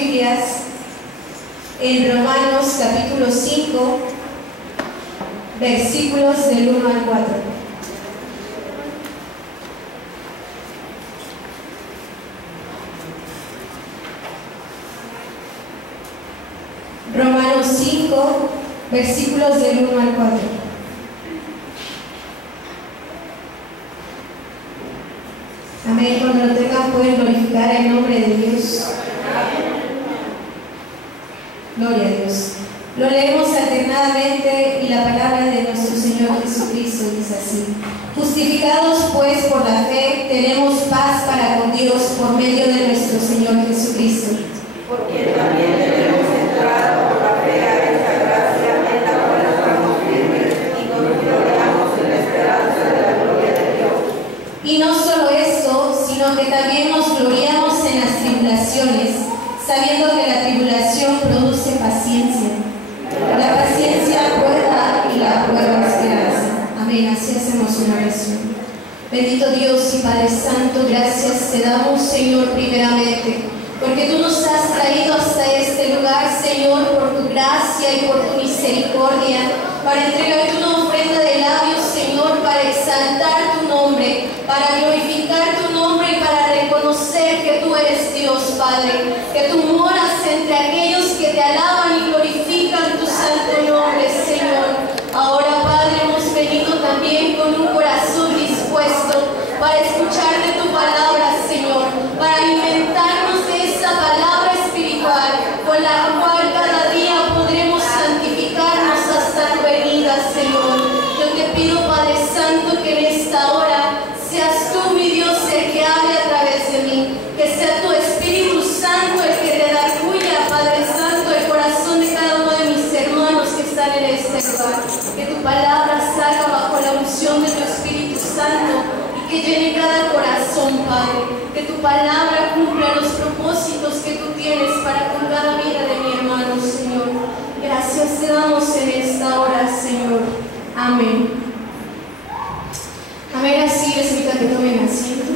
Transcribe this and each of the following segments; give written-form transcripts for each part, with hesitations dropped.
Biblias en Romanos capítulo 5, versículos del 1 al 4. Romanos 5, versículos del 1 al 4. Amén. Cuando lo tengan pueden glorificar el nombre de Dios. Gloria a Dios. Lo leemos alternadamente y la palabra de nuestro Señor Jesucristo dice así: justificados pues por la fe, tenemos paz para con Dios por medio de nuestro Señor Jesucristo. Porque también debemos entrar por la fe a esta gracia en la cual estamos firmes y nos gloriamos en la esperanza de la gloria de Dios. Y no solo esto, sino que también nos gloriamos en las tribulaciones, sabiendo que la tribulación produce paciencia. La paciencia prueba y la prueba esperanza. Amén. Así hacemos una oración. Bendito Dios y Padre Santo, gracias te damos, Señor, primeramente, porque tú nos has traído hasta este lugar, Señor, por tu gracia y por tu misericordia, para entregarte una ofrenda de labios, Señor, para exaltar tu nombre, para glorificar tu nombre y para reconocer que tú eres Dios, Padre, que tú moras entre aquellos que te alaban y glorifican tu santo nombre, Señor. Ahora, Padre, hemos venido también con un corazón dispuesto para escuchar de tu palabra, Señor, para alimentarnos de esa palabra espiritual con la cual cada día podremos santificarnos hasta tu venida, Señor. Yo te pido, Padre Santo, que en esta hora seas tú, mi Dios, el que hable a través de mí, que sea tu Espíritu Santo el que redarguya, Padre Santo, el corazón de cada uno de mis hermanos que están en este lugar, que tu palabra salga bajo la unción de tu Espíritu Santo y que llene cada corazón, Padre, que tu palabra cumpla los propósitos que tú tienes para con cada vida de mi hermano, Señor. Gracias te damos en esta hora, Señor. Amén. Amén. Así les invito a que tomen asiento.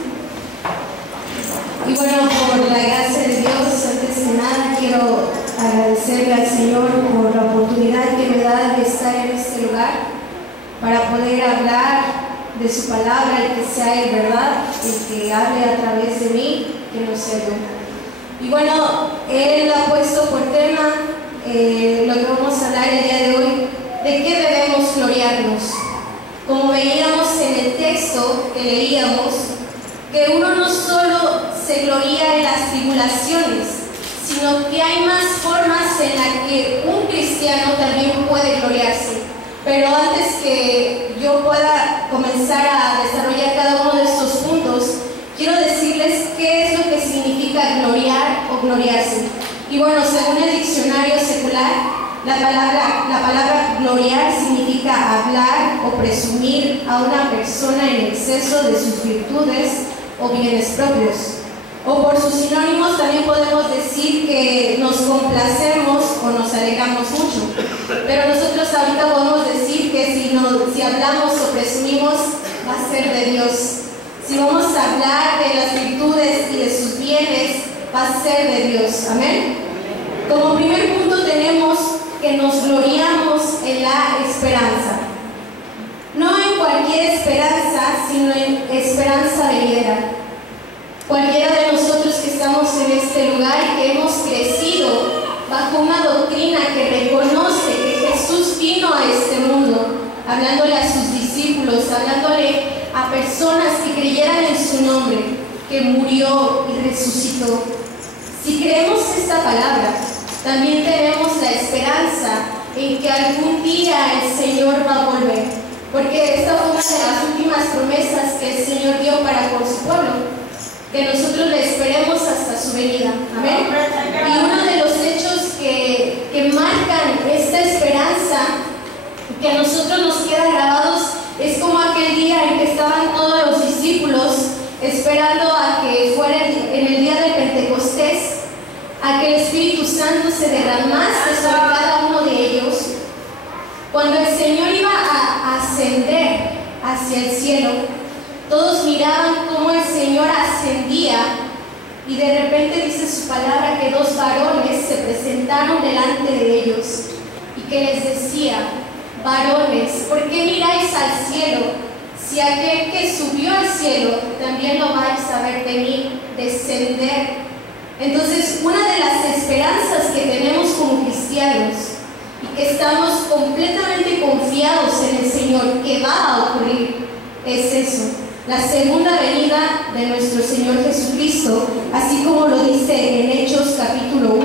Y bueno, por la gracia de Dios, antes de nada quiero agradecerle al Señor por la oportunidad que me da de estar en este lugar para poder hablar de su palabra, el que sea el verdad, el que hable a través de mí, que no sea yo. Y bueno, Él ha puesto por tema lo que vamos a hablar el día de hoy, de qué debemos gloriarnos. Como veíamos en el texto que leíamos, que uno no solo se gloria en las tribulaciones, sino que hay más formas en las que un cristiano también puede gloriarse. Pero antes que yo pueda comenzar a desarrollar cada uno de estos puntos, quiero decirles qué es lo que significa gloriar o gloriarse. Y bueno, según el diccionario secular, la palabra gloriar significa hablar o presumir a una persona en exceso de sus virtudes o bienes propios. O por sus sinónimos también podemos decir que nos complacemos o nos alegramos mucho. Pero nosotros ahorita podemos decir que si hablamos o presumimos, va a ser de Dios. Si vamos a hablar de las virtudes y de sus bienes, va a ser de Dios. Amén. Como primer punto tenemos que nos gloriamos en la esperanza. No en cualquier esperanza, sino en esperanza venidera. Cualquiera de nosotros que estamos en este lugar y que hemos crecido bajo una doctrina que reconoce que Jesús vino a este mundo, hablándole a sus discípulos, hablándole a personas que creyeran en su nombre, que murió y resucitó. Si creemos esta palabra, también tenemos la esperanza en que algún día el Señor va a volver, porque esta fue una de las últimas promesas que el Señor dio para con su pueblo, que nosotros le esperemos hasta su venida. Amén. Y uno de los hechos que marcan esta esperanza, que a nosotros nos queda grabados, es como aquel día en que estaban todos los discípulos esperando a que fuera en el día del Pentecostés, a que el Espíritu Santo se derramase sobre cada uno de ellos. Cuando el Señor iba a ascender hacia el cielo, todos miraban cómo el Señor ascendía Y de repente dice su palabra que dos varones se presentaron delante de ellos y que les decía: varones, ¿por qué miráis al cielo? Si aquel que subió al cielo también lo vais a ver venir, descender. Entonces, una de las esperanzas que tenemos como cristianos y que estamos completamente confiados en el Señor que va a ocurrir es eso: la segunda venida de nuestro Señor Jesucristo, así como lo dice en Hechos capítulo 1,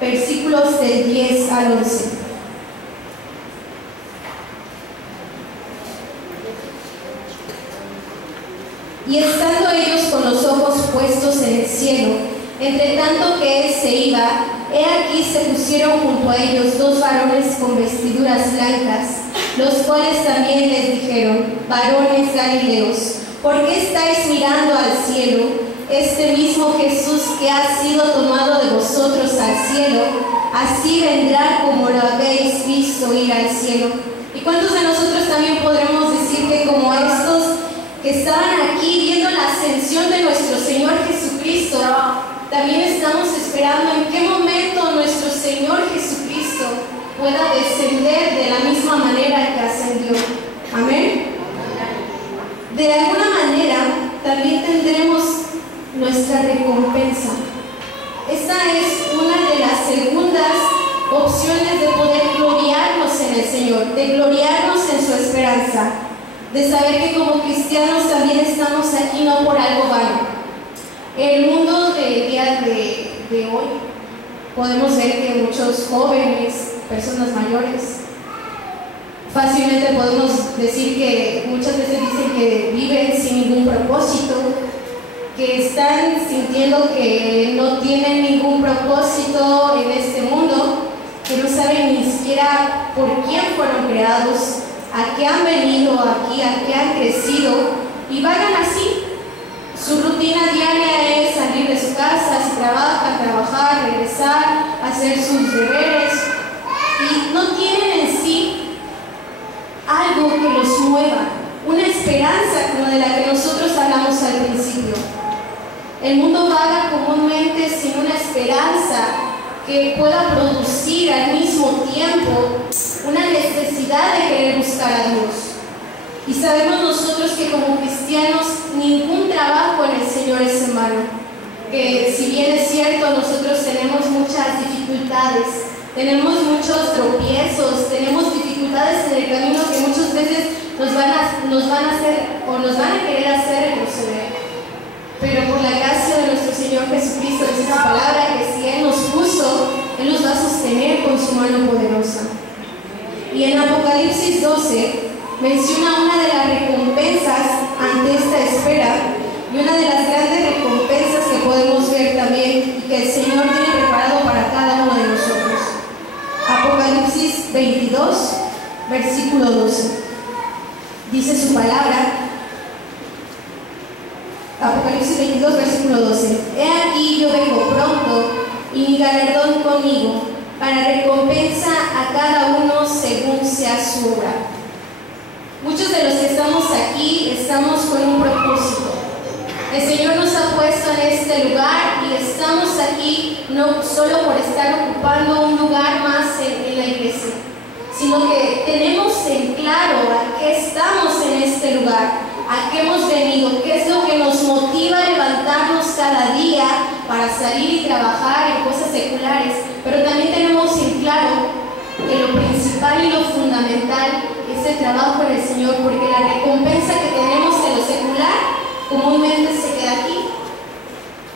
versículos del 10 al 11. Y estando ellos con los ojos puestos en el cielo, entre tanto que él se iba, he aquí se pusieron junto a ellos dos varones con vestiduras blancas, los cuales también les dijeron: varones galileos, ¿por qué estáis mirando al cielo? Este mismo Jesús que ha sido tomado de vosotros al cielo, así vendrá como lo habéis visto ir al cielo. ¿Y cuántos de nosotros también podremos decir que como estos que estaban aquí viendo la ascensión de nuestro Señor Jesucristo, también estamos esperando en qué momento nuestro Señor Jesucristo pueda descender de la misma manera que ascendió? Amén. De alguna manera también tendremos nuestra recompensa. Esta es una de las segundas opciones de poder gloriarnos en el Señor, de gloriarnos en su esperanza, de saber que como cristianos también estamos aquí no por algo vano. El mundo del día de hoy, podemos ver que muchos jóvenes, personas mayores, fácilmente podemos decir que muchas veces dicen que viven sin ningún propósito, que están sintiendo que no tienen ningún propósito en este mundo, que no saben ni siquiera por quién fueron creados, a qué han venido aquí, a qué han crecido, y vagan así. Su rutina diaria es salir de su casa, si trabajan, trabajar, regresar, hacer sus deberes, y no tienen en sí algo que los mueva, una esperanza como de la que nosotros hablamos al principio. El mundo vaga comúnmente sin una esperanza que pueda producir al mismo tiempo una necesidad de querer buscar a Dios. Y sabemos nosotros que como cristianos ningún trabajo en el Señor es en vano. Que si bien es cierto, nosotros tenemos muchas dificultades, tenemos muchos tropiezos, tenemos dificultades en el camino que muchas veces nos van a querer hacer retroceder. Pero por la gracia de nuestro Señor Jesucristo, dice su palabra que si Él nos puso, Él nos va a sostener con su mano poderosa. Y en Apocalipsis 12 menciona una de las recompensas ante esta espera y una de las grandes recompensas que podemos ver también y que el Señor tiene preparado para cada uno de nosotros. Apocalipsis 22, versículo 12. Dice su palabra, Apocalipsis 22, versículo 12: He aquí yo vengo pronto, y mi galardón conmigo, para recompensa a cada uno según sea su obra. Muchos de los que estamos aquí estamos con un propósito. El Señor nos ha puesto en este lugar y estamos aquí no solo por estar ocupando un lugar más en la iglesia, sino que tenemos en claro a qué estamos en este lugar, a qué hemos venido, qué es lo que nos motiva a levantarnos cada día para salir y trabajar en cosas seculares, pero también tenemos en claro que lo principal y lo fundamental es el trabajo en el Señor, porque la recompensa que tenemos en lo secular comúnmente se queda aquí,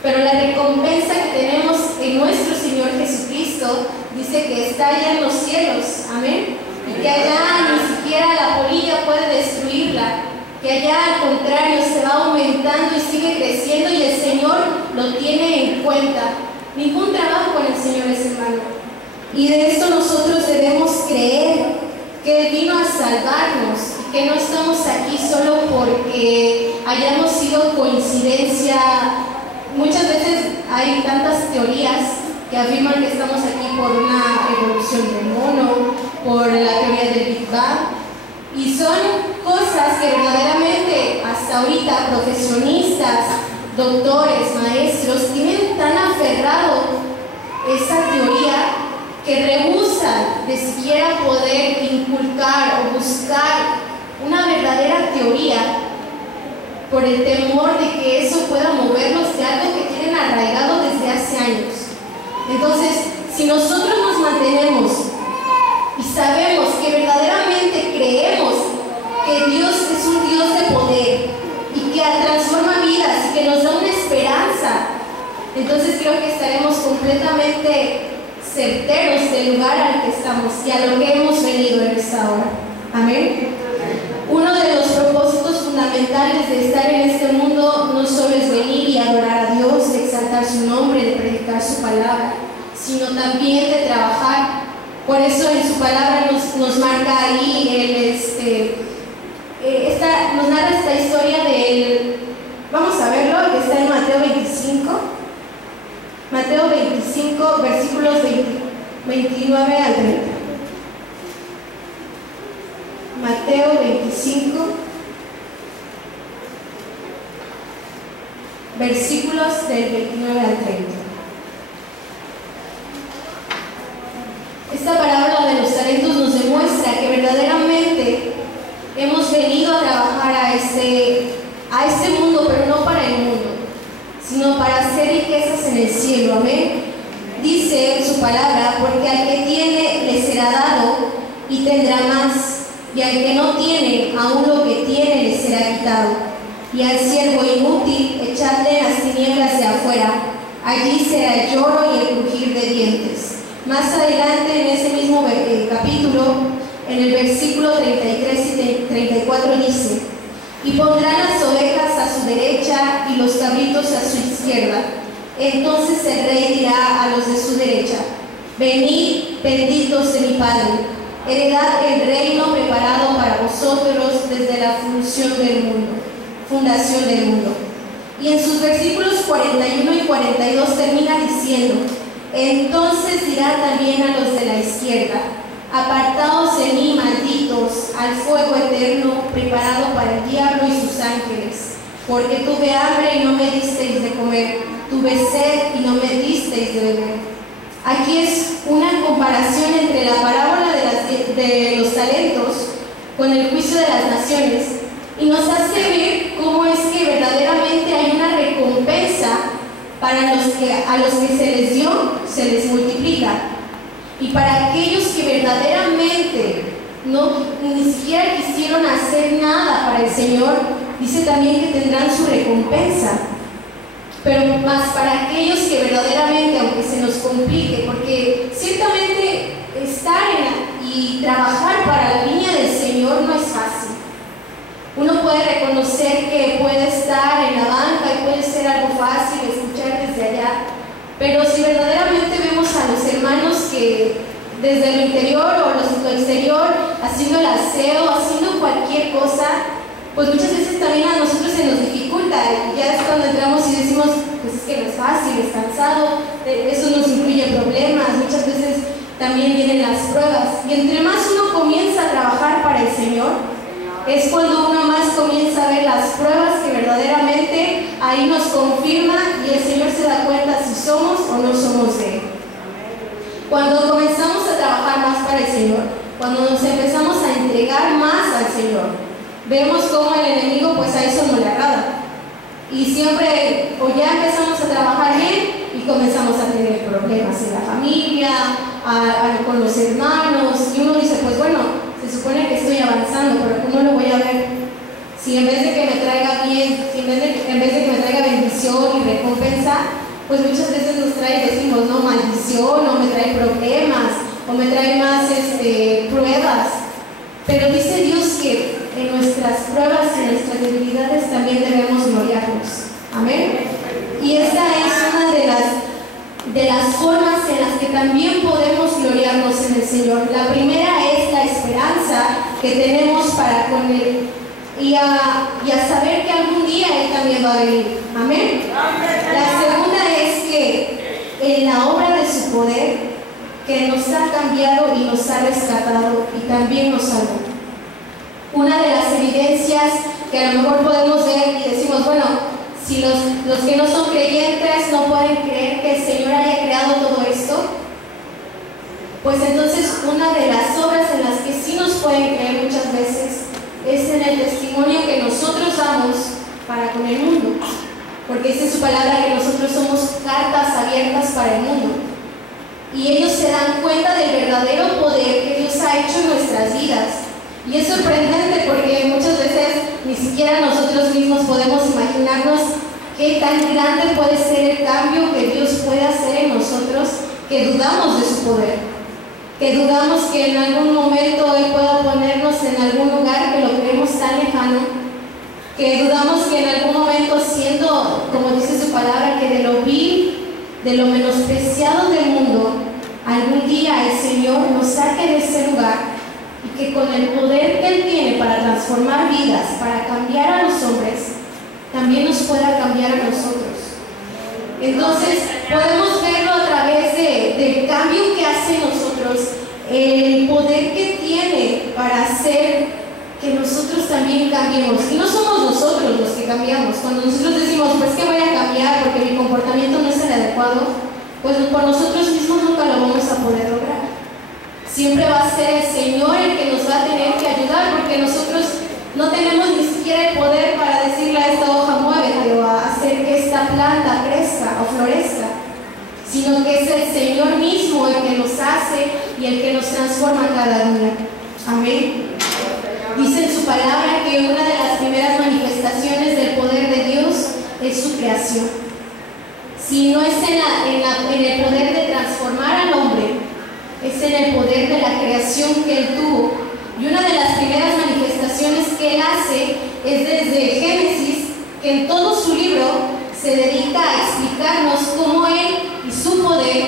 pero la recompensa que tenemos en nuestro Señor Jesucristo dice que está allá en los cielos, amén, y que allá ni siquiera la polilla puede destruirla, que allá al contrario se va aumentando y sigue creciendo y el Señor lo tiene en cuenta. Ningún trabajo en el Señor es en vano. Y de esto nosotros debemos creer que Él vino a salvarnos y que no estamos aquí solo porque hayamos sido coincidencia. Muchas veces hay tantas teorías que afirman que estamos aquí por una evolución del mono, por la teoría del Big Bang, y son cosas que verdaderamente hasta ahorita profesionistas doctores, maestros, tienen tan aferrado esa teoría que rehusan de siquiera poder inculcar o buscar una verdadera teoría por el temor de que eso pueda moverlos de algo que tienen arraigado desde hace años. Entonces, si nosotros nos mantenemos y sabemos que verdaderamente creemos que Dios es un Dios de poder y que transforma vidas y que nos da una esperanza, entonces creo que estaremos completamente certeros del lugar al que estamos y a lo que hemos venido en esta hora. Amén. Uno de los propósitos fundamentales de estar en este mundo no solo es venir y adorar a Dios, de exaltar su nombre, de predicar su palabra, sino también de trabajar. Por eso en su palabra nos marca ahí, nos narra esta historia del, vamos a verlo, que está en Mateo 25. Mateo 25, versículos 29 al 30. Mateo 25, versículos del 29 al 30. Esta parábola de los talentos nos demuestra que verdaderamente hemos venido a trabajar a este mundo, pero no para el mundo, sino para hacer riquezas en el cielo. Amén. Dice en su palabra: porque al que tiene le será dado y tendrá más, y al que no tiene, aún lo que tiene le será quitado. Y al siervo inútil echadle en las tinieblas de afuera, allí será el lloro y el crujir de dientes. Más adelante en ese mismo capítulo, en el versículo 33 y 34 dice: y pondrán las ovejas a su derecha y los cabritos a su izquierda. Entonces el rey dirá a los de su derecha: venid, benditos de mi Padre, heredad el reino preparado para vosotros desde la fundación del mundo. Y en sus versículos 41 y 42 termina diciendo: entonces dirá también a los de la izquierda: apartaos de mí, malditos, al fuego eterno preparado para el diablo y sus ángeles, porque tuve hambre y no me disteis de comer, tuve sed y no me disteis de beber. Aquí es una comparación entre la parábola de los talentos con el juicio de las naciones, y nos hace ver cómo es que verdaderamente hay una recompensa para a los que se les dio, se les multiplica. Y para aquellos que verdaderamente ni siquiera quisieron hacer nada para el Señor, dice también que tendrán su recompensa. Pero más para aquellos que verdaderamente, aunque se nos complique, porque ciertamente estar y trabajar para la viña del Señor no es fácil. Uno puede reconocer que puede estar en la banca y puede ser algo fácil escuchar desde allá, pero si verdaderamente vemos a los hermanos que desde lo interior o lo exterior, haciendo el aseo, haciendo cualquier cosa, pues muchas veces también a nosotros se nos dificulta, y ya es cuando entramos y decimos: pues es que no es fácil, es cansado, eso nos incluye problemas, muchas veces también vienen las pruebas, y entre más uno comienza a trabajar para el Señor, es cuando uno más comienza a ver las pruebas que verdaderamente ahí nos confirma, y el Señor se da cuenta si somos o no somos de Él. Cuando comenzamos a trabajar más para el Señor, cuando nos empezamos a entregar más al Señor, vemos cómo el enemigo pues a eso no le agrada, y siempre o ya empezamos a trabajar bien y comenzamos a tener problemas en la familia, con los hermanos, y uno dice: pues bueno, se supone que estoy avanzando, pero ¿cómo lo voy a ver? Si en vez de que me traiga bien, si en vez de que me traiga bendición y recompensa, pues muchas veces nos trae, decimos, no, maldición, o me trae problemas, o me trae más pruebas. Pero dice Dios que en nuestras pruebas y en nuestras debilidades también debemos gloriarnos. Amén. Y esta es una de las formas en las que también podemos gloriarnos en el Señor. La primera es la esperanza que tenemos para con Él, y a saber que algún día Él también va a venir. Amén. La segunda es que en la obra de su poder, que nos ha cambiado y nos ha rescatado y también nos salvó. Una de las evidencias que a lo mejor podemos ver y decimos: bueno, Si los que no son creyentes no pueden creer que el Señor haya creado todo esto, pues entonces una de las obras en las que sí nos pueden creer muchas veces es en el testimonio que nosotros damos para con el mundo, porque dice su palabra que nosotros somos cartas abiertas para el mundo, y ellos se dan cuenta del verdadero poder que Dios ha hecho en nuestras vidas. Y es sorprendente porque muchas veces ni siquiera nosotros mismos podemos imaginarnos qué tan grande puede ser el cambio que Dios puede hacer en nosotros, que dudamos de su poder, que dudamos que en algún momento Él pueda ponernos en algún lugar que lo creemos tan lejano, que dudamos que en algún momento, siendo, como dice su palabra, que de lo vil, de lo menospreciado del mundo, algún día el Señor nos saque de ese lugar, y que con el poder que Él tiene para transformar vidas, para cambiar a los hombres, también nos pueda cambiar a nosotros. Entonces podemos verlo a través del cambio que hace en nosotros, el poder que tiene para hacer que nosotros también cambiemos. Y no somos nosotros los que cambiamos. Cuando nosotros decimos, pues que voy a cambiar porque mi comportamiento no es el adecuado, pues por nosotros mismos nunca lo vamos a poder lograr. Siempre va a ser el Señor el que nos va a tener que ayudar, porque nosotros no tenemos ni siquiera el poder para decirle a esta hoja muévete o a hacer que esta planta crezca o florezca, sino que es el Señor mismo el que nos hace y el que nos transforma cada día. Amén. Dice en su palabra que una de las primeras manifestaciones del poder de Dios es su creación. Si no es en el poder de transformar al hombre, es en el poder de la creación que Él tuvo. Y una de las primeras manifestaciones que Él hace es desde Génesis, que en todo su libro se dedica a explicarnos cómo Él y su poder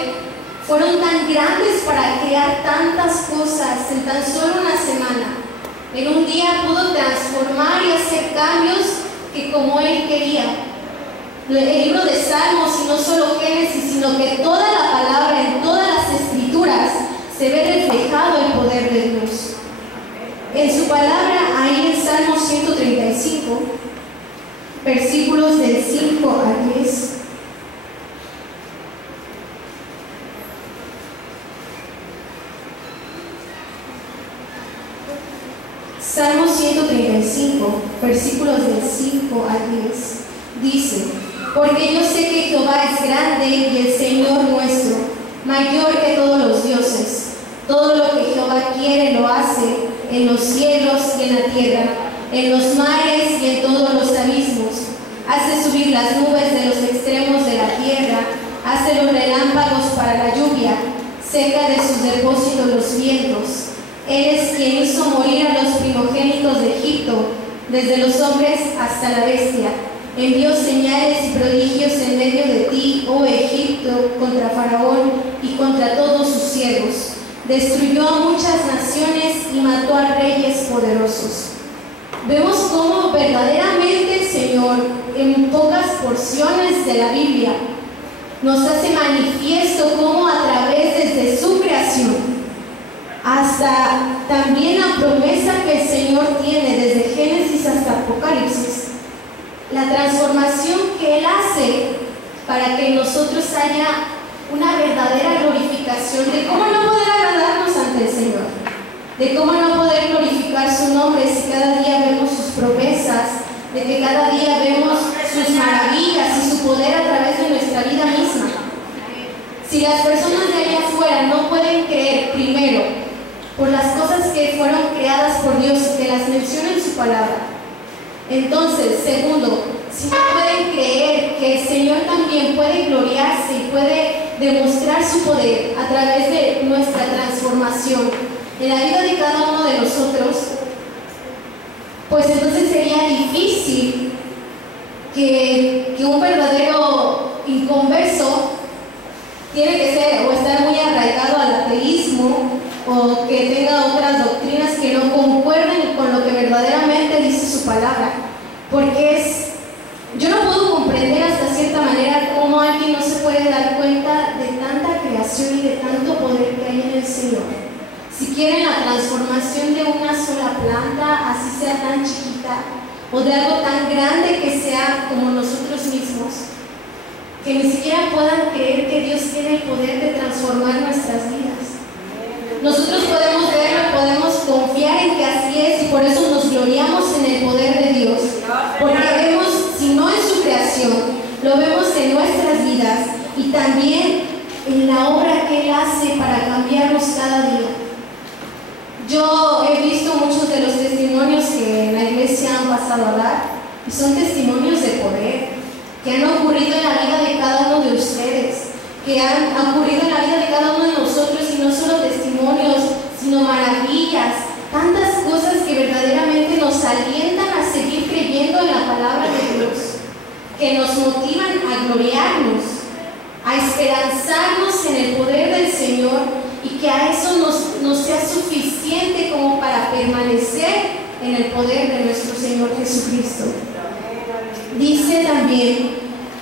fueron tan grandes para crear tantas cosas en tan solo una semana. En un día pudo transformar y hacer cambios que como Él quería. El libro de Salmos, y no solo Génesis, sino que toda la palabra, en todas las escrituras, se ve reflejado el poder de Dios. En su palabra, ahí en Salmo 135, versículos del 5 al 10. Salmo 135, versículos del 5 al 10, dice: porque yo sé que Jehová es grande y el Señor nuestro, mayor que todos los dioses. Todo lo que Jehová quiere lo hace, en los cielos y en la tierra, en los mares y en todos los abismos. Hace subir las nubes de los extremos de la tierra, hace los relámpagos para la lluvia, seca de sus depósitos los vientos. Él es quien hizo morir a los primogénitos de Egipto, desde los hombres hasta la bestia. Envió señales y prodigios en medio de ti, oh Egipto, contra Faraón y contra todos sus siervos. Destruyó a muchas naciones y mató a reyes poderosos. Vemos cómo verdaderamente el Señor, en pocas porciones de la Biblia, nos hace manifiesto cómo a través desde su creación hasta también la promesa que el Señor tiene desde Génesis hasta Apocalipsis, la transformación que Él hace para que en nosotros haya una verdadera glorificación de cómo no poder agradarnos ante el Señor, de cómo no poder glorificar su nombre si cada día vemos sus promesas, de que cada día vemos sus maravillas y su poder a través de nuestra vida misma. Si las personas de allá afuera no pueden creer, primero, por las cosas que fueron creadas por Dios y que las menciona en su palabra, entonces, segundo, si no pueden creer que el Señor también puede gloriarse y puede demostrar su poder a través de nuestra transformación en la vida de cada uno de nosotros, pues entonces sería difícil que un verdadero inconverso tiene que ser o estar muy arraigado al ateísmo o que tenga otras doctrinas que no concuerden con lo que verdaderamente dice su palabra, porque yo no puedo comprender hasta cierta manera cómo alguien no se puede dar cuenta de tanta creación y de tanto poder que hay en el Señor. Si quieren la transformación de una sola planta, así sea tan chiquita, o de algo tan grande que sea como nosotros mismos, que ni siquiera puedan creer que Dios tiene el poder de transformar nuestras vidas. Nosotros podemos verlo, podemos confiar en que así es, y por eso nos gloriamos en el poder de Dios, porque vemos, si no en su creación, lo vemos en nuestras vidas y también en la obra que Él hace para cambiarnos cada día. Yo he visto muchos de los testimonios que en la iglesia han pasado a dar, y son testimonios de poder, que han ocurrido en la vida de cada uno de ustedes, que han ocurrido en la vida de cada uno de nosotros, y no solo testimonios, sino maravillas, tantas cosas que verdaderamente nos alientan a seguir creyendo en la palabra de Dios, que nos motivan a gloriarnos, a esperanzarnos en el poder del Señor, y que a eso nos sea suficiente como para permanecer en el poder de nuestro Señor Jesucristo. Dice también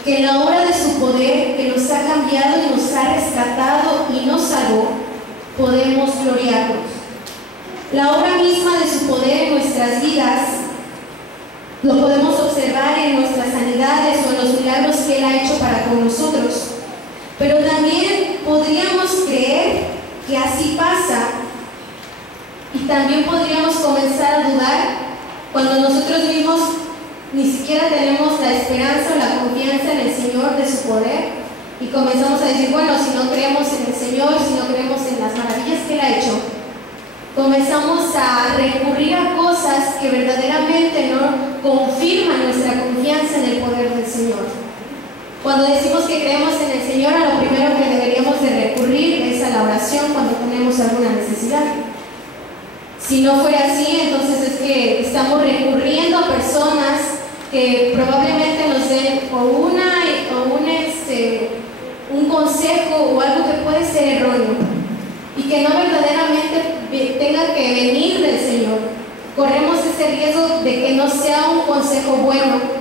que en la obra de su poder, que nos ha cambiado y nos ha rescatado y nos salvó, podemos gloriarnos. La obra misma de su poder en nuestras vidas lo podemos observar en nuestras sanidades o en los milagros que Él ha hecho para con nosotros. Pero también podríamos creer que así pasa, y también podríamos comenzar a dudar cuando nosotros mismos ni siquiera tenemos la esperanza o la confianza en el Señor de su poder, y comenzamos a decir, bueno, si no creemos en el Señor, si no creemos en las maravillas que Él ha hecho, comenzamos a recurrir a cosas que verdaderamente no confirman nuestra confianza en el poder del Señor. Cuando decimos que creemos en el Señor, a lo primero que deberíamos de recurrir es a la oración cuando tenemos alguna necesidad. Si no fuera así, entonces es que estamos recurriendo a personas que probablemente nos den un consejo o algo que puede ser erróneo y que no verdaderamente tenga que venir del Señor. Corremos ese riesgo de que no sea un consejo bueno.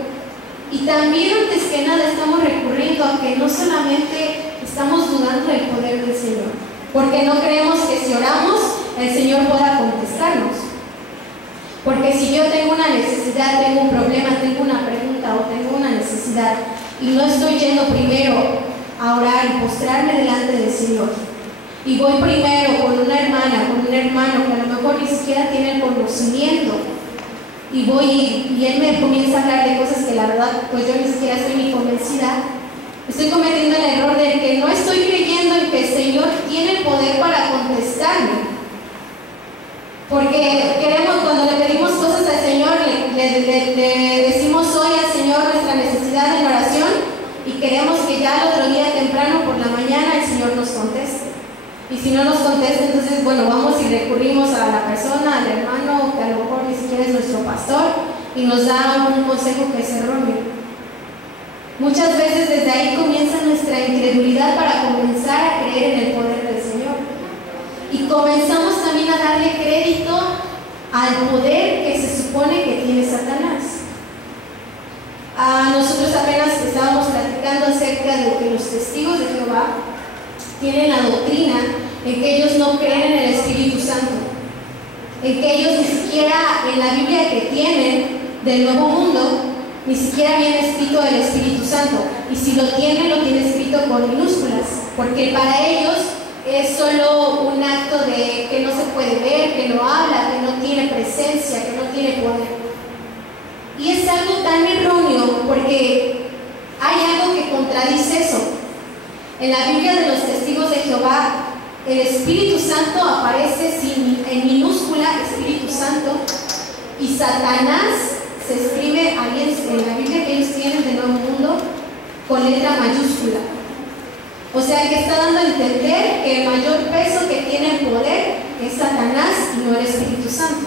Y también, antes que nada, estamos recurriendo a que no solamente estamos dudando del poder del Señor, porque no creemos que si oramos, el Señor pueda contestarnos. Porque si yo tengo una necesidad, tengo un problema, tengo una pregunta o tengo una necesidad, y no estoy yendo primero a orar y postrarme delante del Señor, y voy primero con una hermana, con un hermano que a lo mejor ni siquiera tiene el conocimiento, y él me comienza a hablar de cosas que la verdad pues yo ni siquiera estoy ni convencida, estoy cometiendo el error de que no estoy creyendo en que el Señor tiene el poder para contestarme. Porque cuando le pedimos cosas al Señor, le decimos hoy al Señor nuestra necesidad en oración, y queremos que ya el otro día temprano por la mañana el Señor nos conteste. Y si no nos contesta, entonces, bueno, vamos y recurrimos a la persona, al hermano, que a lo mejor ni siquiera es nuestro pastor, y nos da un consejo que es erróneo. Muchas veces desde ahí comienza nuestra incredulidad para comenzar a creer en el poder del Señor. Y comenzamos también a darle crédito al poder que se supone que tiene Satanás. Nosotros apenas estábamos platicando acerca de que los testigos de Jehová tienen la doctrina en que ellos no creen en el Espíritu Santo, en que ellos ni siquiera en la Biblia que tienen del Nuevo Mundo, ni siquiera viene escrito el Espíritu Santo, y si lo tiene escrito con minúsculas, porque para ellos es solo un acto de que no se puede ver, que no habla, que no tiene presencia, que no tiene poder. Y es algo tan erróneo porque hay algo que contradice eso. En la Biblia de los testigos de Jehová, el Espíritu Santo aparece en minúscula, Espíritu Santo, y Satanás se escribe ahí en la Biblia que ellos tienen de Nuevo Mundo con letra mayúscula. O sea que está dando a entender que el mayor peso que tiene el poder es Satanás y no el Espíritu Santo.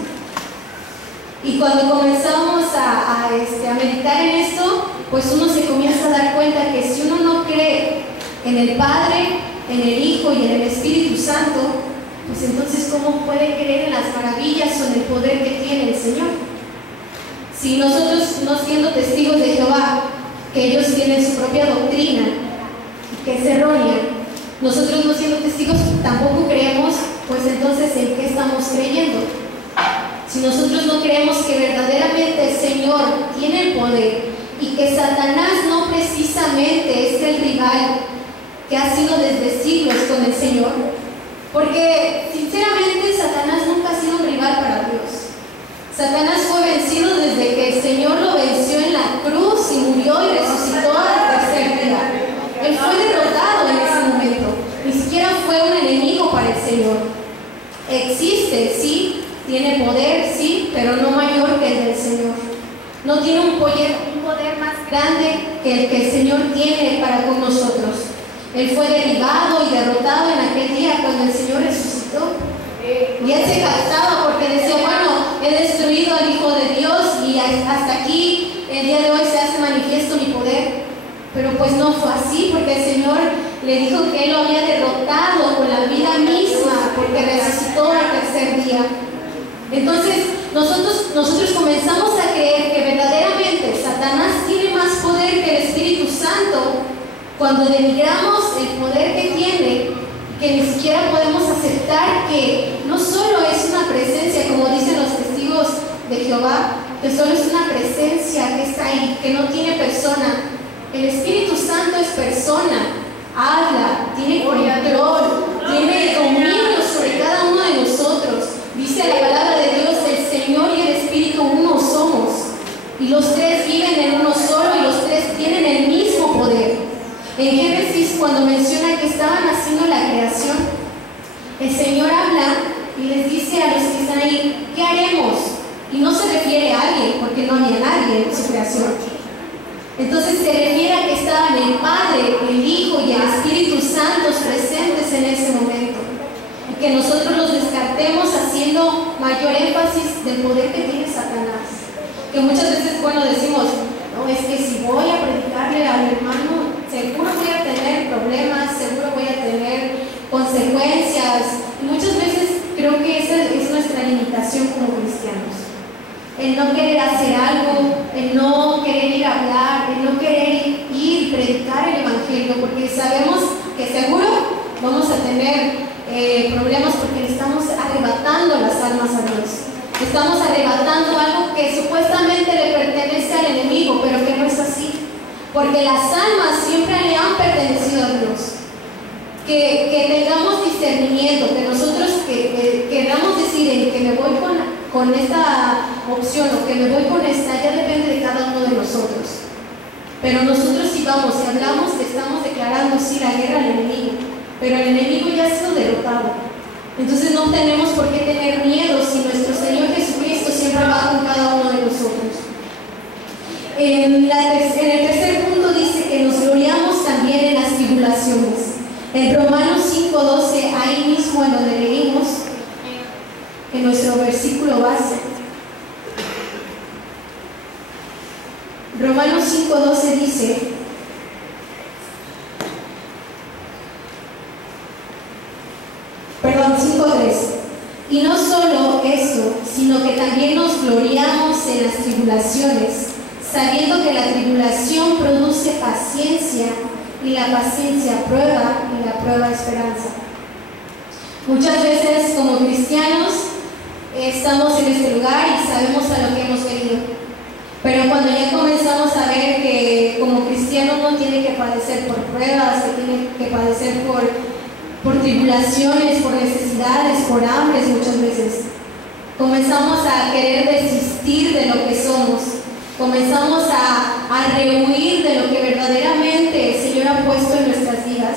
Y cuando comenzamos a meditar en esto, pues uno se comienza a dar cuenta que si uno no cree en el Padre, en el Hijo y en el Espíritu Santo, pues entonces ¿cómo puede creer en las maravillas o en el poder que tiene el Señor? Si nosotros, no siendo testigos de Jehová, que ellos tienen su propia doctrina, que es errónea, nosotros no siendo testigos tampoco creemos, pues entonces ¿en qué estamos creyendo? si nosotros no creemos que verdaderamente el Señor tiene el poder y que Satanás no precisamente es el rival que ha sido desde siglos con el Señor, porque sinceramente Satanás nunca ha sido un rival para Dios. Satanás fue vencido desde que el Señor lo venció en la cruz y murió y resucitó al tercer día. Él fue derrotado en ese momento, ni siquiera fue un enemigo para el Señor. Existe, sí, tiene poder, sí, pero no mayor que el del Señor. No tiene un poder más grande que el que el Señor tiene para con nosotros. Él fue derribado y derrotado en aquel día cuando el Señor resucitó. Y él se jactaba porque decía, bueno, he destruido al Hijo de Dios y hasta aquí el día de hoy se hace manifiesto mi poder. Pero pues no fue así, porque el Señor le dijo que él lo había derrotado con la vida misma, porque resucitó al tercer día. Entonces nosotros comenzamos a creer que verdaderamente Satanás tiene más poder que el Espíritu Santo cuando denigramos el poder que tiene, que ni siquiera podemos aceptar que no solo es una presencia, como dicen los testigos de Jehová, que solo es una presencia que está ahí, que no tiene persona. El Espíritu Santo es persona, habla, tiene control, tiene dominio sobre cada uno de nosotros. Dice la palabra de Dios, el Señor y el Espíritu uno somos, y los tres viven en uno solo y los tres tienen el mismo poder. En Génesis, cuando menciona que estaban haciendo la creación, el Señor habla y les dice a los que están ahí, ¿qué haremos? Y no se refiere a alguien, porque no había nadie en su creación. Entonces se refiere a que estaban el Padre, el Hijo y el Espíritu Santo presentes en ese momento. Y que nosotros los descartemos haciendo mayor énfasis del poder que tiene Satanás. Que muchas veces, bueno, decimos, no, es que si voy a predicarle al hermano, seguro voy a tener problemas, seguro voy a tener consecuencias. Y muchas veces creo que esa es nuestra limitación como cristianos. El no querer hacer algo, el no querer ir a hablar, el no querer ir y predicar el Evangelio, porque sabemos que seguro vamos a tener problemas porque le estamos arrebatando las almas a Dios. Estamos arrebatando algo que supuestamente le pertenece al enemigo, pero que no es así. Porque las almas siempre le han pertenecido a Dios. Que tengamos discernimiento, que nosotros queramos decir en que me voy con esta opción o que me voy con esta, ya depende de cada uno de nosotros. Pero nosotros si vamos y hablamos, estamos declarando sí la guerra al enemigo, pero el enemigo ya ha sido derrotado. Entonces no tenemos por qué tener miedo si nuestro Señor Jesucristo siempre va con cada uno de nosotros. En el tercer punto dice que nos gloriamos también en las tribulaciones. En Romanos 5:12, ahí mismo en donde leímos, en nuestro versículo base. Romanos 5:12 dice, perdón, 5:3, y no solo eso, sino que también nos gloriamos en las tribulaciones, sabiendo que la tribulación produce paciencia, y la paciencia prueba, y la prueba esperanza. Muchas veces como cristianos estamos en este lugar y sabemos a lo que hemos venido, pero cuando ya comenzamos a ver que como cristiano uno tiene que padecer por pruebas, que tiene que padecer por tribulaciones, por necesidades, por hambres muchas veces, comenzamos a querer desistir de lo que somos, comenzamos a rehuir de lo que verdaderamente el Señor ha puesto en nuestras vidas,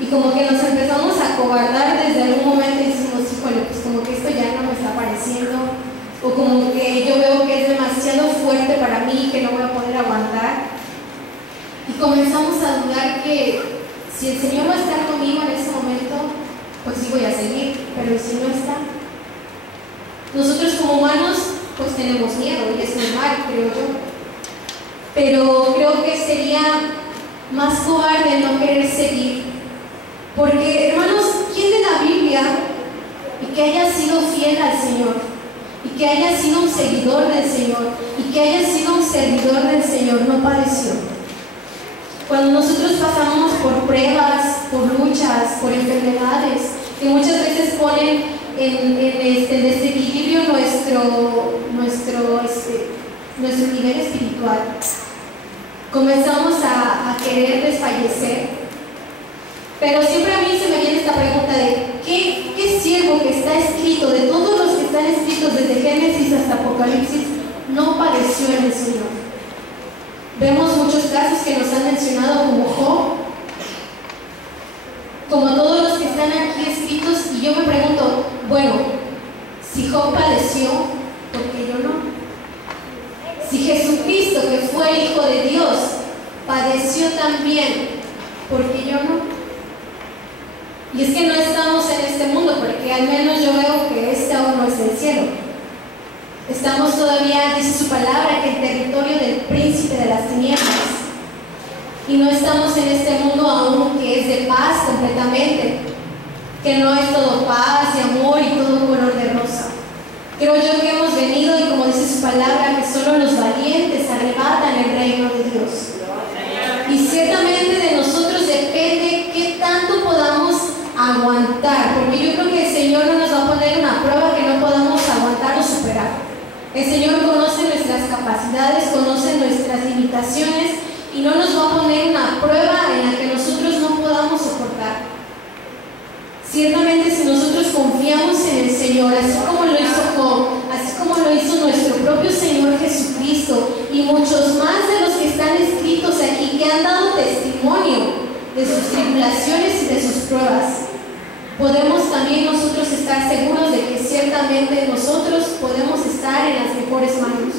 y como que nos empezamos a acobardar desde algún momento y decimos, híjole, pues como que esto ya no me está pareciendo, o como que yo veo que es demasiado fuerte para mí, que no voy a poder aguantar, y comenzamos a dudar que si el Señor va a estar conmigo en ese momento, pues sí voy a seguir, pero si no está, nosotros como humanos pues tenemos miedo y es normal, creo yo, pero creo que sería más cobarde no querer seguir, porque hermanos, ¿quién de la Biblia y que haya sido fiel al Señor y que haya sido un seguidor del Señor y que haya sido un servidor del Señor no padeció? Cuando nosotros pasamos por pruebas, por luchas, por enfermedades, que muchas veces ponen en desequilibrio nuestro nivel espiritual. Comenzamos a querer desfallecer, pero siempre a mí se me viene esta pregunta de ¿qué siervo que está escrito, de todos los que están escritos desde Génesis hasta Apocalipsis, no padeció en el Señor? Vemos muchos casos que nos han mencionado como Job, como todos los que están aquí escritos, y yo me pregunto, bueno, si Job padeció, ¿por qué yo no? Si Jesucristo, que fue el Hijo de Dios, padeció también, ¿por qué yo no? Y es que no estamos en este mundo, porque al menos yo veo que este aún no es el cielo. Estamos todavía, dice su palabra, que en territorio del príncipe de las tinieblas. Y no estamos en este mundo aún que es de paz completamente, que no es todo paz y amor y todo color de rosa. Creo yo que hemos venido, y como dice su palabra, que solo los valientes arrebatan el reino de Dios. Y ciertamente de nosotros depende qué tanto podamos aguantar, porque yo creo que el Señor no nos va a poner una prueba que no podamos aguantar o superar. El Señor conoce nuestras capacidades, conoce nuestras limitaciones, y no nos va a poner una prueba en la que nosotros no podamos soportar. Ciertamente, si nosotros confiamos en el Señor, así como lo hizo Job, así como lo hizo nuestro propio Señor Jesucristo y muchos más de los que están escritos aquí, que han dado testimonio de sus tribulaciones y de sus pruebas, podemos también nosotros estar seguros de que ciertamente nosotros podemos estar en las mejores manos,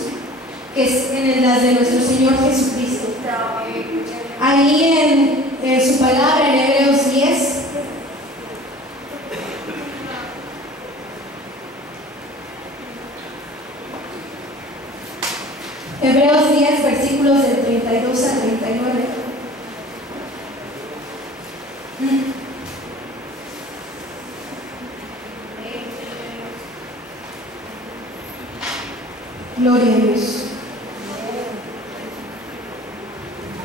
que es en las de nuestro Señor Jesucristo. Ahí en su palabra, en Hebreos 10, Hebreos 10, versículos del 32 al 39. Gloria a Dios.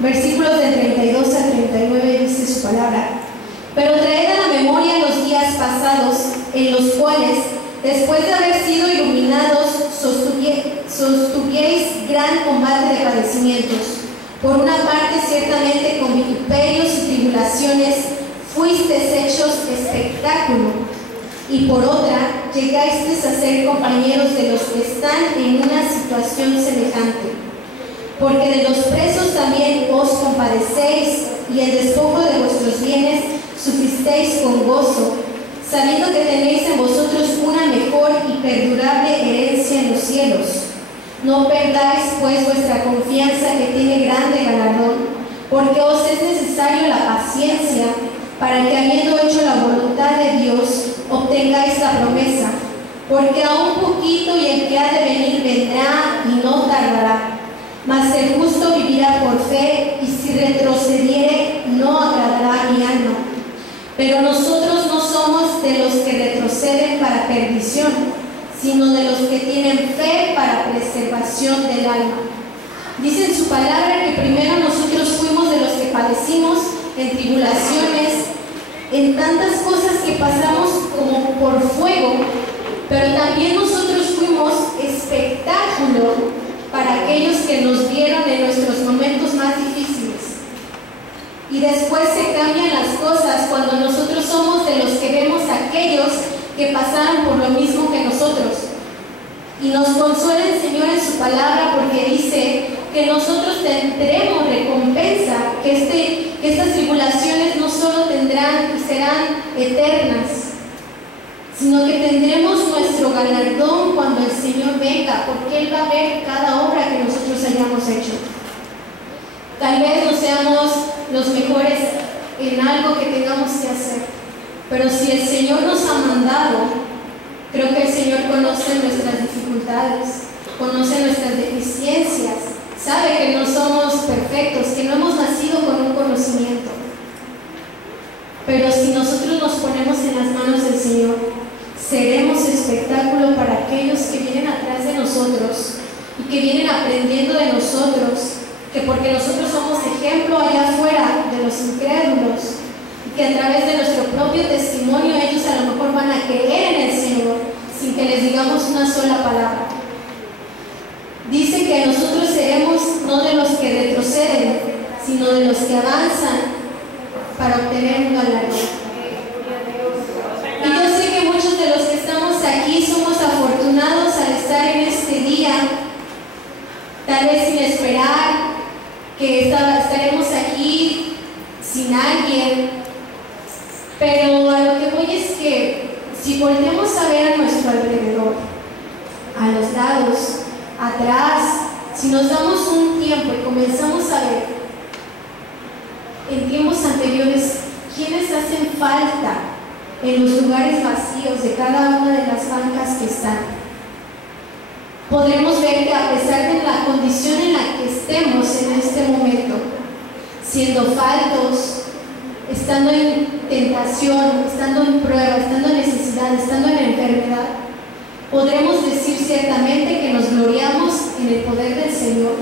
Versículos del 32 al 39 dice su palabra: pero traed a la memoria los días pasados, en los cuales, después de haber sido iluminados, sostuvieis gran combate de padecimientos. Por una parte, ciertamente con vituperios y tribulaciones fuisteis hechos espectáculo, y por otra, llegasteis a ser compañeros de los que están en una situación semejante. Porque de los presos también os compadecéis, y el despojo de vuestros bienes sufristeis con gozo, sabiendo que tenéis en vosotros una mejor y perdurable herencia en los cielos. No perdáis pues vuestra confianza, que tiene grande galardón, porque os es necesario la paciencia, para que, habiendo hecho la voluntad de Dios, obtengáis la promesa. Porque aún poquito, y el que ha de venir vendrá y no tardará. Mas el justo vivirá por fe, y si retrocediere, no agradará a mi alma. Pero nosotros no somos de los que retroceden para perdición, sino de los que tienen fe para preservación del alma. Dice en su palabra que primero nosotros fuimos de los que padecimos en tribulaciones, en tantas cosas que pasamos como por fuego, pero también nosotros fuimos espectáculo para aquellos que nos vieron en nuestros momentos más difíciles. Y después se cambian las cosas cuando nosotros somos de los que vemos a aquellos que pasaron por lo mismo que nosotros. Y nos consuela el Señor en su palabra, porque dice que nosotros tendremos recompensa, que estas tribulaciones no solo tendrán y serán eternas, sino que tendremos nuestro galardón cuando el Señor venga, porque Él va a ver cada obra que nosotros hayamos hecho. Tal vez no seamos los mejores en algo que tengamos que hacer, pero si el Señor nos ha mandado, creo que el Señor conoce nuestras dificultades, conoce nuestras deficiencias, sabe que no somos perfectos, que no hemos nacido con un conocimiento. Pero si nosotros nos ponemos en las manos del Señor, seremos espectáculo para aquellos que vienen atrás de nosotros y que vienen aprendiendo de nosotros, que porque nosotros somos ejemplo allá afuera de los incrédulos, y que a través de nuestro propio testimonio ellos a lo mejor van a creer en el Señor, sin que les digamos una sola palabra. Dice que nosotros seremos no de los que retroceden, sino de los que avanzan para obtener un galardón. Y yo sé que muchos de los que estamos aquí somos afortunados al estar en este día, tal vez sin esperar que estaremos aquí sin alguien, pero a lo que voy es que si volvemos a ver a nuestro alrededor, a los lados, atrás, si nos damos un tiempo y comenzamos a ver en tiempos anteriores quiénes hacen falta en los lugares vacíos de cada una de las bancas que están, podremos ver que a pesar de la condición en la que estemos en este momento, siendo faltos, estando en tentación, estando en prueba, estando en necesidad, estando en enfermedad, podremos decir ciertamente que nos gloriamos en el poder del Señor,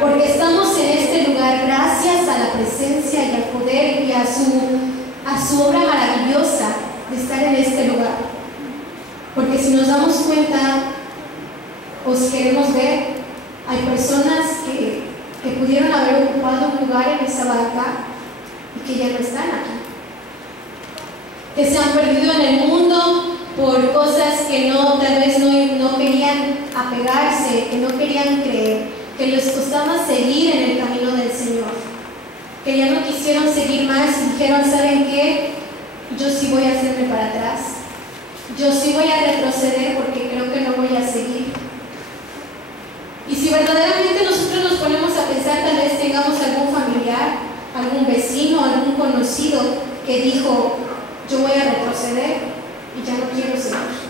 porque estamos en este lugar gracias a la presencia y al poder y a su obra maravillosa de estar en este lugar. Porque si nos damos cuenta, os queremos ver, hay personas que pudieron haber ocupado un lugar en esa banca y que ya no están aquí, que se han perdido en el mundo por cosas que tal vez no querían apegarse, que no querían creer, que les costaba seguir en el camino del Señor, que ya no quisieron seguir más y dijeron, ¿saben qué? Yo sí voy a hacerme para atrás, yo sí voy a retroceder porque creo que no voy a seguir. Y si verdaderamente nosotros nos ponemos a pensar, tal vez tengamos algún familiar, algún vecino, algún conocido que dijo, yo voy a retroceder y ya no quiero seguir.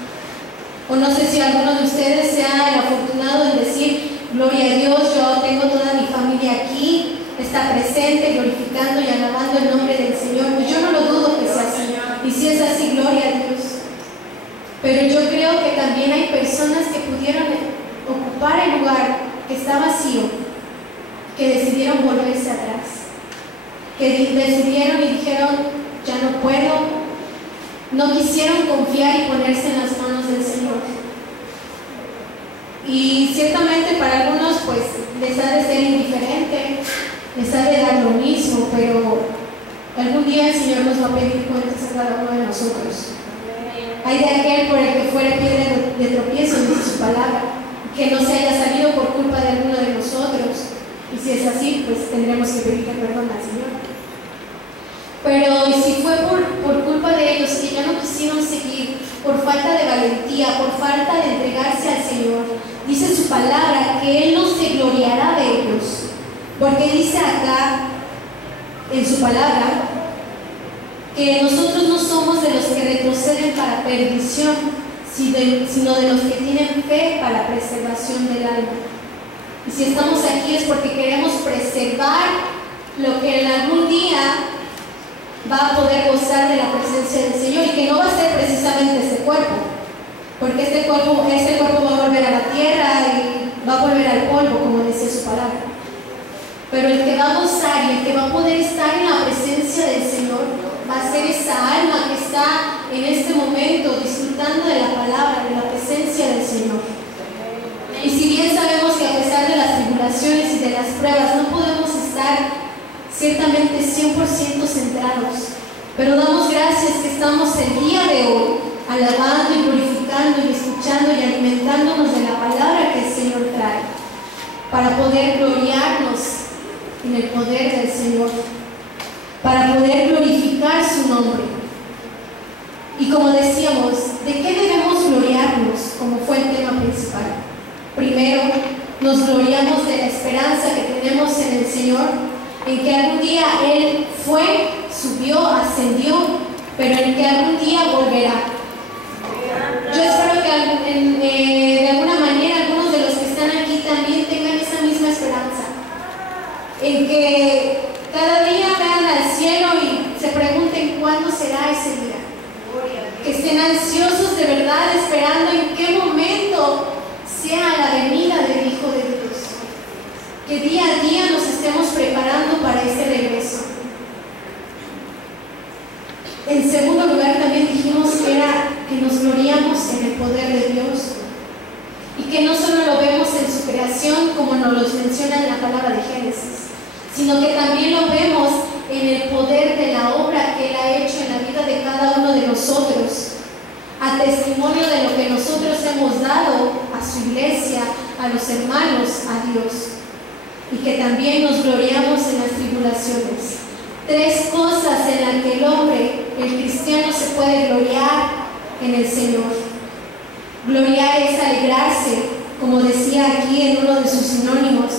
O no sé si alguno de ustedes sea el afortunado en decir, gloria a Dios, yo tengo toda mi familia aquí, está presente, glorificando y alabando el nombre del Señor. Pues yo no lo dudo que sea así. Y si es así, gloria a Dios. Pero yo creo que también hay personas que pudieron ocupar el lugar que está vacío, que decidieron volverse atrás, que decidieron y dijeron, ya no puedo, no quisieron confiar y ponerse en las manos del Señor. Y ciertamente para algunos pues les ha de ser indiferente, les ha de dar lo mismo, pero algún día el Señor nos va a pedir cuentas a cada uno de nosotros. Hay de aquel por el que fuera piedra de tropiezo, dice su palabra, que no se haya salido por culpa de alguno de nosotros. Y si es así, pues tendremos que pedirle perdón al Señor. Pero y si fue por culpa de ellos que ya no quisieron seguir, por falta de valentía, por falta de entregarse al Señor, dice su palabra que Él no se gloriará de ellos, porque dice acá en su palabra que nosotros no somos de los que retroceden para perdición, sino de los que tienen fe para preservación del alma. Y si estamos aquí es porque queremos preservar lo que en algún día va a poder gozar de la presencia del Señor, y que no va a ser precisamente este cuerpo, porque este cuerpo va a volver a la tierra y va a volver al polvo, como decía su palabra. Pero el que va a gozar y el que va a poder estar en la presencia del Señor va a ser esa alma que está en este momento disfrutando de la palabra, de la presencia del Señor. Y si bien sabemos que a pesar de las tribulaciones y de las pruebas no podemos estar ciertamente 100% centrados, pero damos gracias que estamos el día de hoy alabando y glorificando y escuchando y alimentándonos de la palabra que el Señor trae, para poder gloriarnos en el poder del Señor, para poder glorificar su nombre. Y como decíamos, ¿de qué debemos gloriarnos? Como fue el tema principal. Primero, nos gloriamos de la esperanza que tenemos en el Señor, en que algún día Él fue, subió, ascendió, pero en que algún día volverá. Yo espero que de alguna manera algunos de los que están aquí también tengan esa misma esperanza, en que cada día vean al cielo y se pregunten cuándo será ese día, que estén ansiosos de verdad esperando en qué momento sea la venida del Hijo de Dios, que día a día nos estemos preparando para ese regreso. En segundo lugar, también dijimos que nos gloriamos gloriamos en el poder de Dios y que no solo lo vemos en su creación como nos lo menciona en la palabra de Génesis, sino que también lo vemos en el poder de la obra que Él ha hecho en la vida de cada uno de nosotros, a testimonio de lo que nosotros hemos dado a su iglesia, a los hermanos, a Dios, y que también nos gloriamos en las tribulaciones. 3 cosas en las que el hombre, el cristiano, se puede gloriar en el Señor. Gloriar es alegrarse, como decía aquí en uno de sus sinónimos,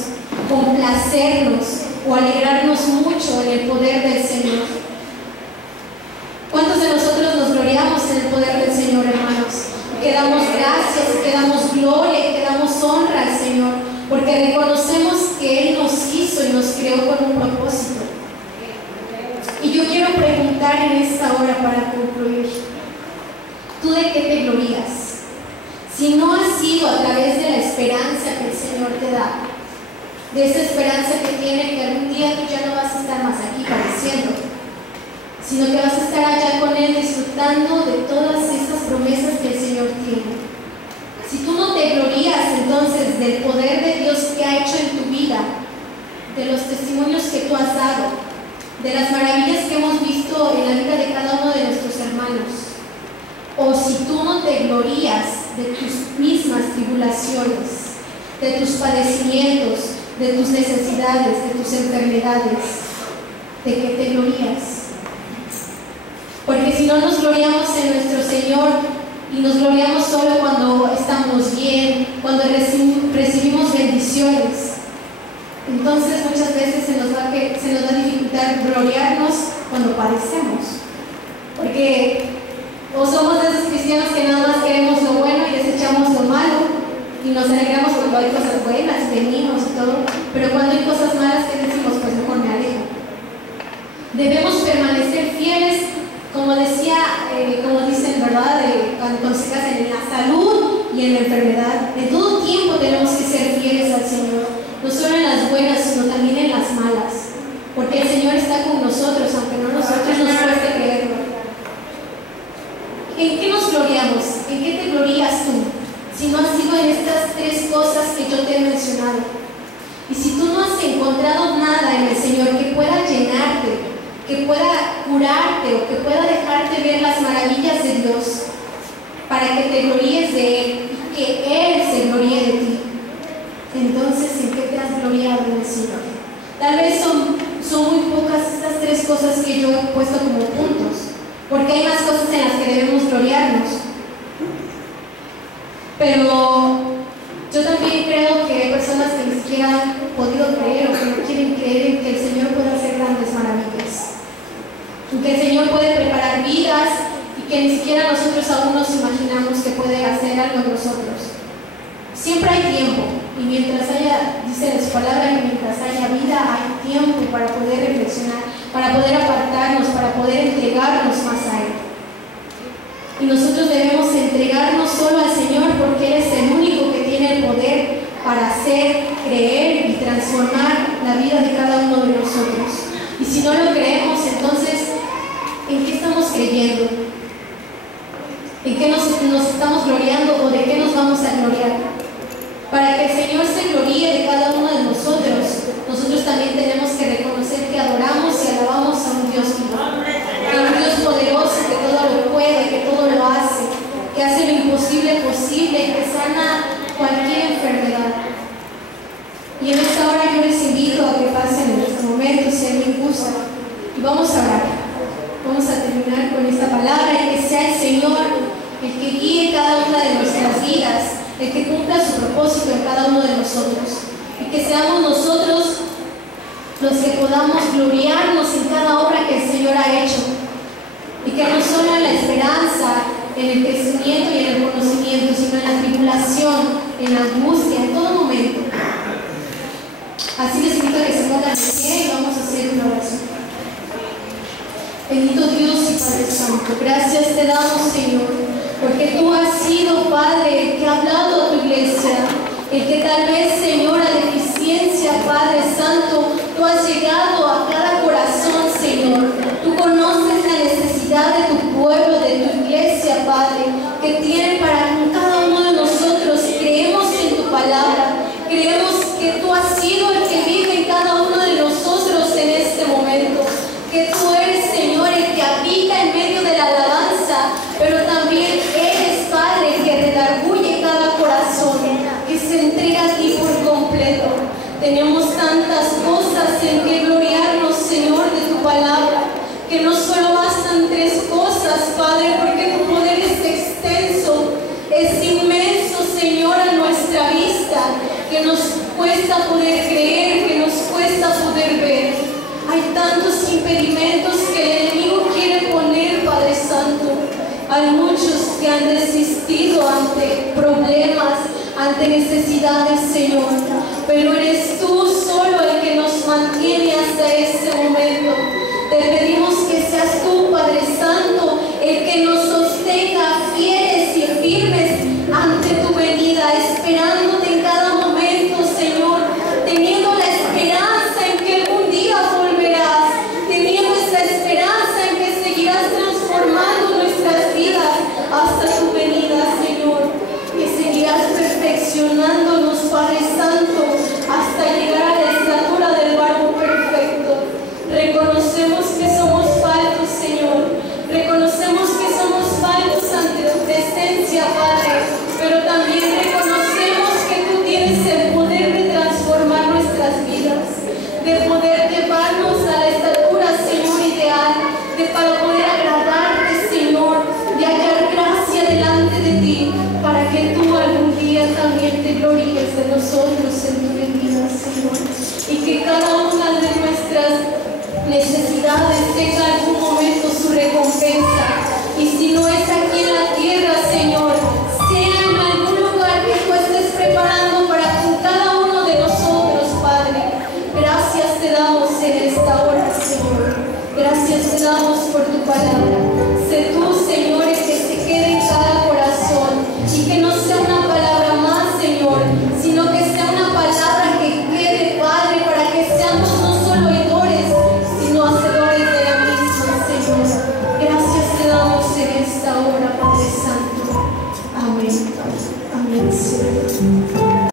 complacernos o alegrarnos mucho en el poder del Señor. ¿Cuántos de nosotros nos gloriamos en el poder del Señor, hermanos? Que damos gracias, que damos gloria y que damos honra al Señor, porque reconocemos que Él nos hizo y nos creó con un propósito. Y yo quiero preguntar en esta hora para concluir, ¿tú de qué te glorías? Si no ha sido a través de la esperanza que el Señor te da, de esa esperanza que tiene que algún día tú ya no vas a estar más aquí padeciendo, sino que vas a estar allá con Él disfrutando de todas esas promesas que el Señor tiene. Si tú no te glorías entonces del poder de Dios que ha hecho en tu vida, de los testimonios que tú has dado, de las maravillas que hemos visto en la vida de cada uno de nuestros hermanos, o si tú no te glorías de tus mismas tribulaciones, de tus padecimientos, de tus necesidades, de tus enfermedades, ¿de qué te glorías? Porque si no nos gloriamos en nuestro Señor y nos gloriamos solo cuando estamos bien, cuando recibimos bendiciones, entonces muchas veces se nos va a dificultar gloriarnos cuando padecemos. Porque o somos de esos cristianos que nada más queremos lo bueno y desechamos lo malo y nos alegramos cuando hay cosas buenas, venimos y todo, pero cuando hay cosas malas, ¿qué decimos? Pues mejor me alejo. Debemos permanecer fieles, como dicen, ¿verdad? Cuando se casan, en la salud y en la enfermedad. En todo tiempo tenemos que ser fieles al Señor, no solo en las buenas, sino también en las malas, porque el Señor está con nosotros, aunque no nosotros nos cueste creerlo. ¿En qué nos gloriamos? ¿En qué te glorías tú? Si no has sido en estas 3 cosas que yo te he mencionado. Y si tú no has encontrado nada en el Señor que pueda llenarte, que pueda curarte o que pueda dejarte ver las maravillas de Dios, para que te gloríes de Él y que Él se gloríe de ti, entonces ¿en qué te has gloriado en el Señor? Tal vez son muy pocas estas 3 cosas que yo he puesto como puntos, porque hay más cosas en las que debemos gloriarnos. Pero yo también creo que hay personas que ni siquiera han podido creer o que no quieren creer en que el Señor puede hacer grandes maravillas, en que el Señor puede preparar vidas y que ni siquiera nosotros aún nos imaginamos que puede hacer algo en nosotros. Siempre hay tiempo, y mientras haya, dice su palabra, que mientras haya vida hay tiempo para poder reflexionar, para poder apartarnos, para poder entregarnos más a Él. Y nosotros debemos entregarnos solo al Señor, porque Él es el único que tiene el poder para hacer, creer y transformar la vida de cada uno de nosotros. Y si no lo creemos, entonces, ¿en qué estamos creyendo? ¿En qué nos estamos gloriando o de qué nos vamos a gloriar? Para que el Señor se gloríe de cada uno de nosotros, nosotros también tenemos que reconocer que adoramos y alabamos a un Dios vivo, a un Dios poderoso que todo lo puede, que todo lo hace, que hace lo imposible posible, que sana cualquier enfermedad. Y en esta hora yo les invito a que pasen en este momento, si alguien gusta, y vamos a orar. Vamos a terminar con esta palabra y que sea el Señor el que guíe cada una de nuestras vidas, el que cumpla su propósito en cada uno de nosotros, y que seamos nosotros los que podamos gloriarnos en cada obra que el Señor ha hecho, y que no solo en la esperanza, en el crecimiento y en el conocimiento, sino en la tribulación, en la angustia, en todo momento. Así les invito a que se pongan de pie y vamos a hacer una oración. Bendito Dios y Padre Santo, gracias te damos, Señor, porque tú has sido, Padre, el que ha hablado a tu iglesia, el que tal vez, Señor, a deficiencia, Padre Santo, tú has llegado a cada corazón, Señor. Tú conoces la necesidad de tu pueblo, de tu iglesia, Padre, que tienen para Hay muchos que han desistido ante problemas, ante necesidades, Señor, pero eres tú solo